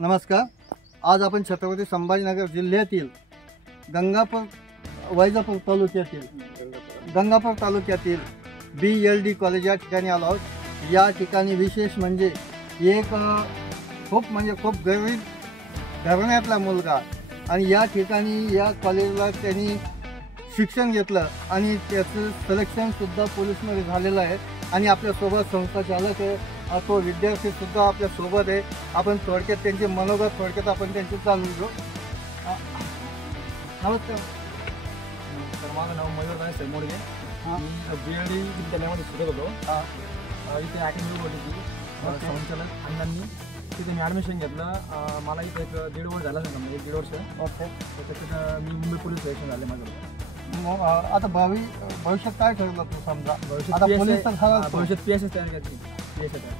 नमस्कार. आज आपण छत्रपती संभाजीनगर जिल्ह्यातील वैजापूर तालुक्यातील BLD कॉलेज या ठिकाणी आलो आहोत. या ठिकाणी विशेष म्हणजे एक खूप गरीब घराण्यातला मुलगा आणि या ठिकाणी या कॉलेजला त्यांनी शिक्षण घेतलं आणि त्याचं सिलेक्शनसुद्धा पोलीसमध्ये झालेलं आहे आणि आपल्यासोबत संस्थाचालक आहे, तो विद्यार्थीसुद्धा आपल्यासोबत आहे. आपण थोडक्यात त्यांचे मनोगत आपण त्यांचे जाणून घेऊ. नमस्कार. तर माझं नाव मयूर राय मोडगे. मी BLD विद्यालयामध्ये शिकत होतो. इथे अकॅडमी होती संचालक अण्णांनी, तिथे मी ॲडमिशन घेतलं. मला इथे एक 1.5 वर्ष झाला असेल, समजा 1.5 वर्ष. ओके. तर त्याच्यात मी मुंबई पोलीस सिलेक्शन झाले माझं. आता भविष्यात काय ठरवलं तू? समजा भविष्यात PSS तयार करायची.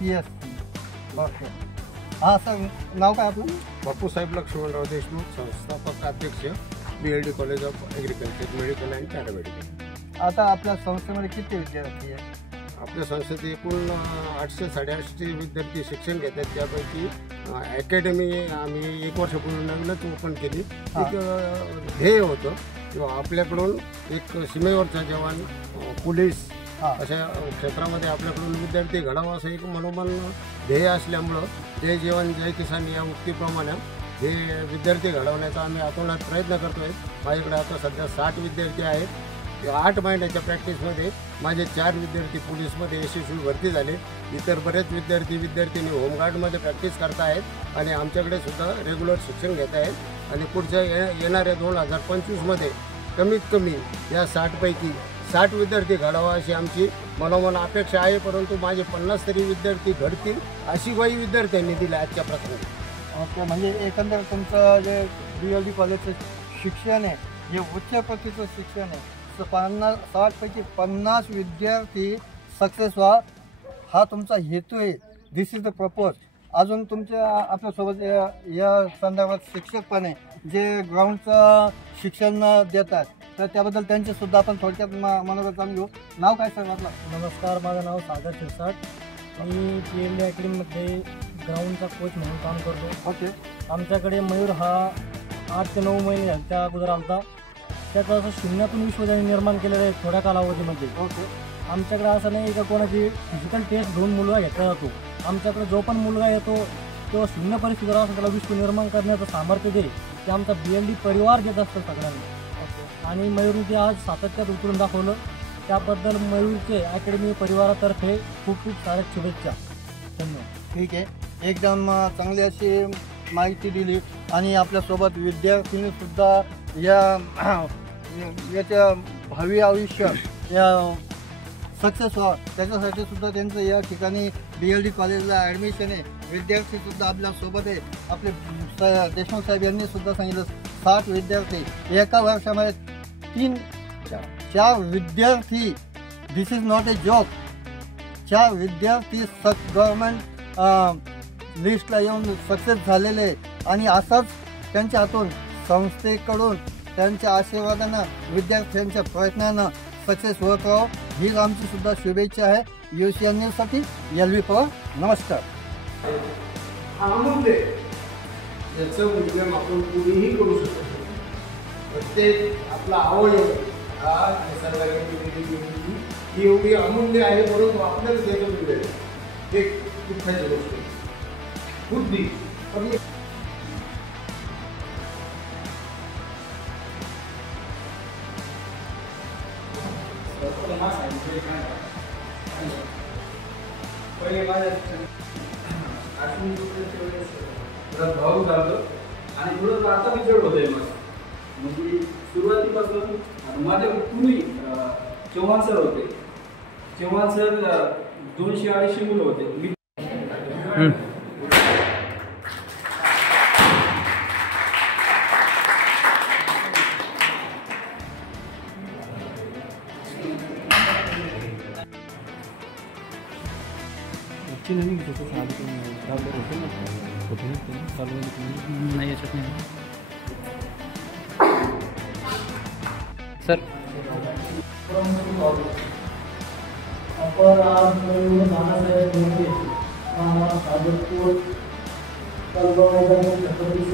PS. ओके. हां सर, नाव काय आपलं? बापूसाहेब लक्ष्मणराव देशमुख, संस्थापक अध्यक्ष, BLD college of agriculture, medical and paramedical. आता आपल्या संस्थेमध्ये किती विद्यार्थी आहे? आपल्या संस्थेत एकूण 800-850 विद्यार्थी शिक्षण घेतात. त्यापैकी अकॅडमी आम्ही 1 वर्षापूर्वी नवीनच ओपन केली. एक ध्येय होतं किंवा आपल्याकडून एक सीमेवरचा जवान, पोलीस अशा क्षेत्रामध्ये आपल्याकडून विद्यार्थी घडावा असं एक मनोमन ध्येय असल्यामुळं जय जवान जय किसान या उक्तीप्रमाणे हे विद्यार्थी घडवण्याचा आम्ही आतोनात प्रयत्न करतो आहे. माझ्याकडे आता सध्या 60 विद्यार्थी आहेत. 8 महिन्याच्या प्रॅक्टिसमध्ये माझे 4 विद्यार्थी पोलीसमध्ये यशस्वी भरती झाले. इतर बरेच विद्यार्थिनी होमगार्डमध्ये प्रॅक्टिस करत आहेत आणि आमच्याकडे सुद्धा रेग्युलर शिक्षण घेत आहेत. आणि पुढच्या येणाऱ्या 2025मध्ये कमीत कमी या 60पैकी 60 विद्यार्थी घडावा अशी आमची मनोमन अपेक्षा आहे. परंतु माझे 50 तरी विद्यार्थी घडतील अशी ग्वाही विद्यार्थ्यांनी दिली आजच्या प्रसंगी. ओके. म्हणजे एकंदर तुमचं जे BLD कॉलेजचं शिक्षण आहे, जे उच्च प्रतीचं शिक्षण आहे, 60पैकी 50 विद्यार्थी सक्सेस व्हा हा तुमचा हेतू आहे. दिस इज द प्रपोज. अजून तुमच्या आपल्यासोबत या संदर्भात शिक्षक पण आहे जे ग्राउंडचं शिक्षण देतात, तर त्याबद्दल त्यांचेसुद्धा आपण थोडक्यात मनोगत जाणून घेऊ. नाव काय सर आपलं? नमस्कार, माझं नाव सागर शिरसाट. मी BLD अकॅडमीमध्ये ग्राउंडचा कोच म्हणून काम करतो. ओके. आमच्याकडे मयूर हा 8 ते 9 महिने झाले त्या अगोदर आमचा. त्याचं असं शून्यातून विश्व त्यांनी निर्माण केलेलं आहे थोड्या कालावधीमध्ये. ओके. आमच्याकडे असं नाही का कोणाची फिजिकल टेस्ट घेऊन मुलगा घेतला जातो. आमच्याकडे जो पण मुलगा येतो तो शून्य परिस्थितीवर असं त्याला विश्व निर्माण करण्याचं सामर्थ्य दे ते आमचा BLD परिवार देत असतं सगळ्यांना. आणि मयूरने ते आज सातत्यात उतरून दाखवलं. त्याबद्दल मयूरचे अकॅडमी परिवारातर्फे खूप साऱ्या शुभेच्छा. धन्यवाद. ठीक आहे. एकदम चांगली अशी माहिती दिली आणि आपल्यासोबत विद्यार्थ्यांनीसुद्धा याच्या भावी आयुष्य सक्सेस व्हा त्याच्यासाठी सुद्धा त्यांचं या ठिकाणी BLD कॉलेजला ॲडमिशन आहे. विद्यार्थीसुद्धा आपल्यासोबत आहे. आपले देशमुख साहेब यांनी सुद्धा सांगितलं 60 विद्यार्थी एका वर्षामध्ये 4 विद्यार्थी. दिस इज नॉट ए जोक. 4 विद्यार्थी गव्हर्नमेंट लिस्टला येऊन सक्सेस झालेले आहे आणि असंच त्यांच्या हातून संस्थेकडून त्यांच्या आशीर्वादानं विद्यार्थ्यांच्या प्रयत्नानं सक्सेस होत राहो हीच आमची सुद्धा शुभेच्छा आहे. UCN न्यूजसाठी LV पवार. नमस्कार. याचं उद्यम आपण कुणीही करू शकतो. प्रत्येक आपला आवड हा निसर्गाने दिलेली ही एवढी अमूल्य आहे, परंतु आपल्याला त्याचं मिळेल हे दुःखाची गोष्ट आहे. बुद्धी पहिले माझ्या भाऊ झालं आणि थोडं आता विजड होत आहे. म्हणजे सुरुवातीपासून माझ्या पूर्वी चव्हाण सर होते. चव्हाण सर 200-250 मुलं होते. सर आपण आज नानासाहेब मोठे साधनपूर कलगाव संभाजीराजे छत्रपती